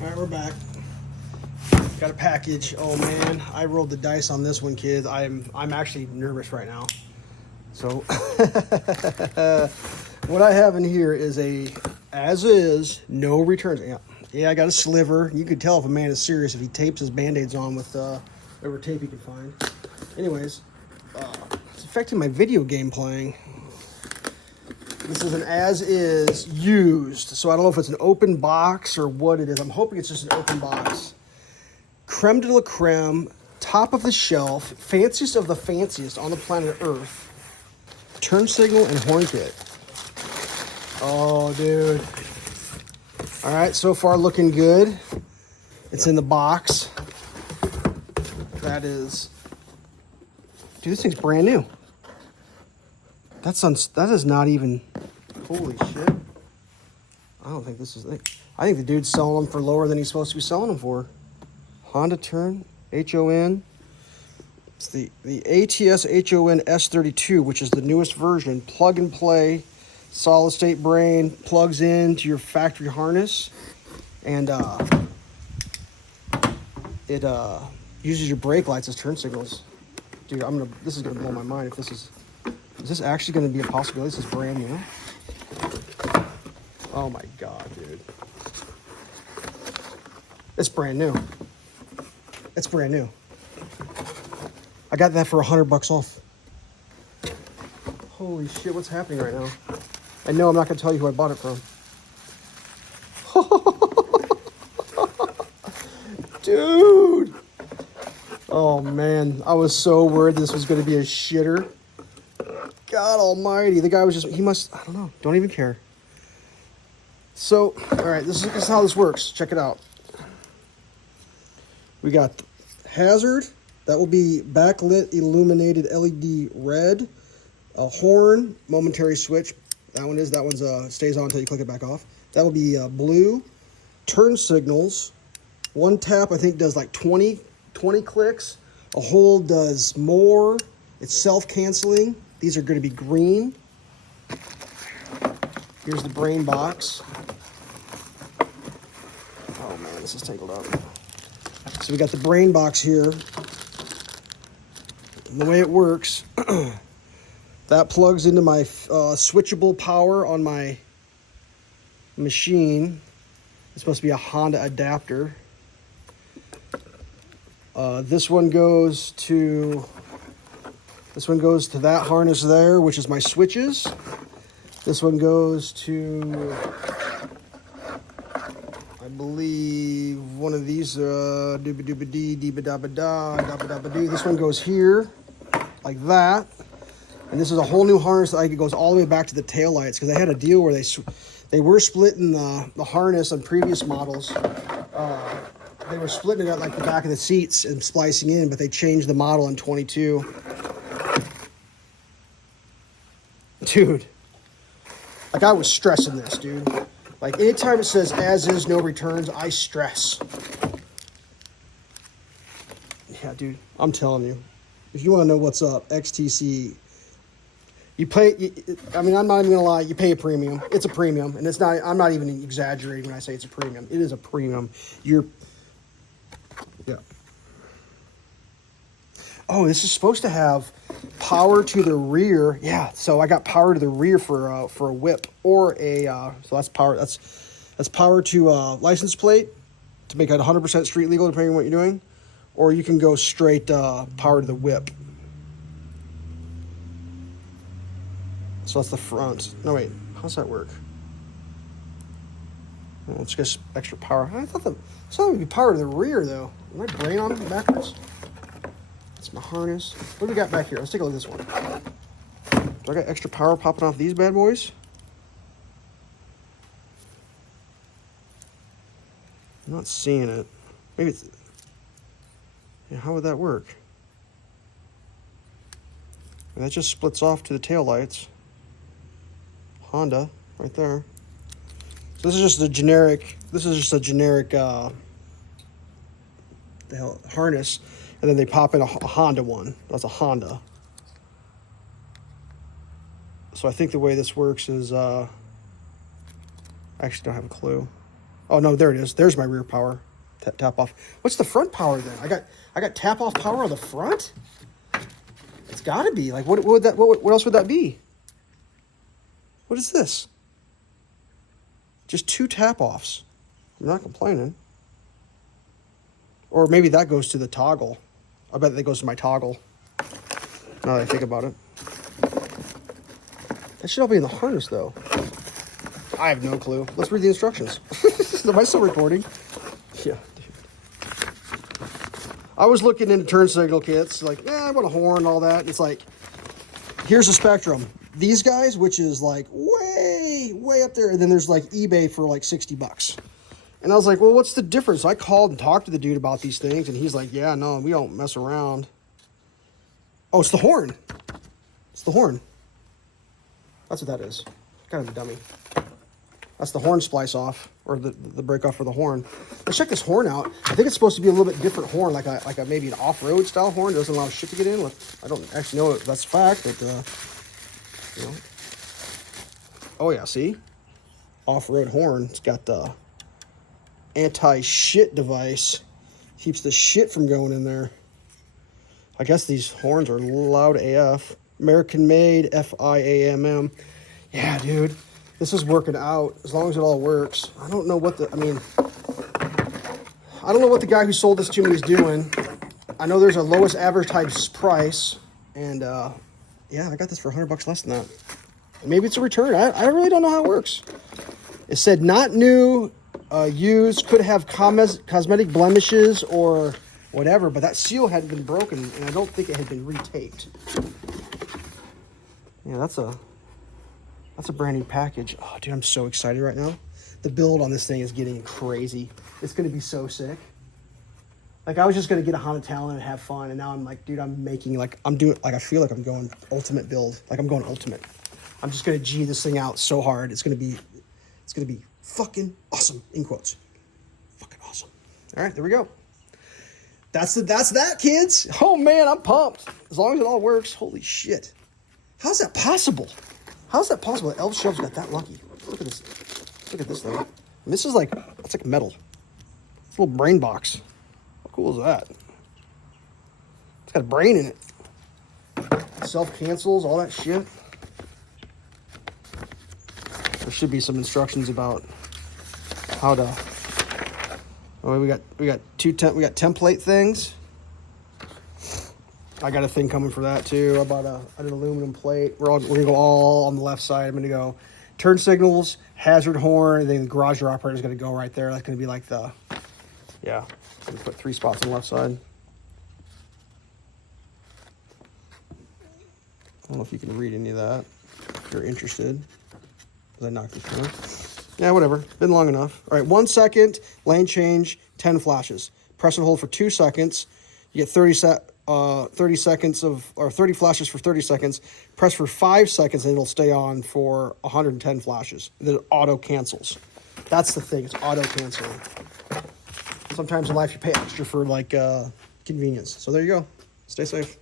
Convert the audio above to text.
All right, we're back. Got a package. Oh man, I rolled the dice on this one, kids. I'm actually nervous right now. So what I have in here is a as is, no returns. Yeah, I got a sliver. You could tell if a man is serious if he tapes his band-aids on with whatever tape he can find. Anyways, it's affecting my video game playing. This is an as-is used, so I don't know if it's an open box or what it is. I'm hoping it's just an open box. Creme de la creme, top of the shelf, fanciest of the fanciest on the planet Earth. Turn signal and horn kit. Oh, dude. All right, so far looking good. It's in the box. That is... Dude, this thing's brand new. That is not even... Holy shit. I don't think this is... I think the dude's selling them for lower than he's supposed to be selling them for. Honda Turn, HON. It's the ATS-HON-S32, which is the newest version. Plug and play, solid state brain, plugs into your factory harness. And it uses your brake lights as turn signals. Dude, this is gonna blow my mind if this is... Is this actually going to be a possibility? This is brand new. Oh my God, dude. It's brand new. It's brand new. I got that for $100 off. Holy shit, what's happening right now? I know I'm not going to tell you who I bought it from. Dude. Oh man, I was so worried this was going to be a shitter. God almighty, the guy was just, he must, I don't know, don't even care. So, all right, this is how this works. Check it out. We got hazard, that will be backlit illuminated LED red. A horn, momentary switch. That one stays on until you click it back off. That will be blue. Turn signals. One tap, I think, does like 20 clicks. A hold does more. It's self-canceling. These are going to be green. Here's the brain box. Oh man, this is tangled up. So we got the brain box here. And the way it works, that plugs into my switchable power on my machine. It's supposed to be a Honda adapter. This one goes to that harness there, which is my switches. This one goes to, I believe, one of these, This one goes here, like that. And this is a whole new harness that goes all the way back to the taillights, because they had a deal where they were splitting the harness on previous models. They were splitting it at like the back of the seats and splicing in, but they changed the model in 22. Dude, like I was stressing this, dude. Like anytime it says as is, no returns, I stress. Yeah, dude, I'm telling you. If you want to know what's up, XTC, you pay, I mean, I'm not even gonna lie, you pay a premium. It's a premium, and it's not, I'm not even exaggerating when I say it's a premium. It is a premium. Yeah. Oh, this is supposed to have power to the rear. Yeah, so I got power to the rear for a whip or a so that's power. That's power to license plate to make it 100% street legal, depending on what you're doing, or you can go straight power to the whip. So that's the front. No wait, how does that work? Well, let's get extra power. I thought it would be power to the rear though. Am I brain on it backwards? That's my harness. What do we got back here? Let's take a look at this one. Do I got extra power popping off these bad boys? I'm not seeing it. Maybe it's... Yeah, how would that work? That just splits off to the taillights. Honda, right there. So this is just a generic... harness. And then they pop in a Honda one. That's a Honda. So I think the way this works is, I actually don't have a clue. Oh no, there it is. There's my rear power. Tap off. What's the front power then? I got tap off power on the front. It's got to be like what would that? What else would that be? What is this? Just 2 tap offs. I'm not complaining. Or maybe that goes to the toggle. I bet that goes to my toggle. Now that I think about it. That should all be in the harness though. I have no clue. Let's read the instructions. Am I still recording? Yeah. I was looking into turn signal kits, like, I want a horn and all that. It's like, here's a spectrum. These guys, which is like way up there, and then there's like eBay for like 60 bucks. And I was like, well, what's the difference? So I called and talked to the dude about these things, and he's like, yeah, no, we don't mess around. Oh, it's the horn. It's the horn. That's what that is. Kind of a dummy. That's the horn splice off, or the break off for the horn. Let's check this horn out. I think it's supposed to be a little bit different horn, like a maybe an off-road style horn. It doesn't allow shit to get in. I don't actually know if that's a fact, but you know. Oh yeah, see? Off-road horn. It's got the anti-shit device. Keeps the shit from going in there. I guess these horns are loud AF. American made, FIAMM. Yeah, dude. This is working out as long as it all works. I don't know what the guy who sold this to me is doing. I know there's a lowest advertised price, and yeah, I got this for $100 less than that. Maybe it's a return. I really don't know how it works. It said not new, used, could have cosmetic blemishes or whatever, but that seal hadn't been broken, and I don't think it had been retaped. Yeah, that's a brand new package. Oh, dude, I'm so excited right now. The build on this thing is getting crazy. It's going to be so sick. Like, I was just going to get a Honda Talon and have fun, and now I'm like, dude, I feel like I'm going ultimate build. Like, I'm going ultimate. I'm just going to G this thing out so hard. It's going to be fucking awesome, in quotes. Fucking awesome. All right, there we go. That's that, kids. Oh, man, I'm pumped. As long as it all works. Holy shit. How's that possible? How's that possible? Elf Shelves got that lucky. Look at this. Look at this thing. And this is like, it's like metal. It's a little brain box. How cool is that? It's got a brain in it. Self-cancels, all that shit. There should be some instructions about how to. Oh, we got template things. I got a thing coming for that too. I bought an aluminum plate. We're gonna go all on the left side. I'm gonna go turn signals, hazard horn, and then the garage door operator is gonna go right there. That's gonna be like I'm gonna put 3 spots on the left side. I don't know if you can read any of that if you're interested. Because I knocked it down. Yeah, whatever. Been long enough. All right, 1 second, lane change, 10 flashes. Press and hold for 2 seconds. You get 30 seconds or 30 flashes for 30 seconds. Press for 5 seconds and it'll stay on for 110 flashes. And then it auto cancels. That's the thing, it's auto canceling. Sometimes in life you pay extra for like convenience. So there you go. Stay safe.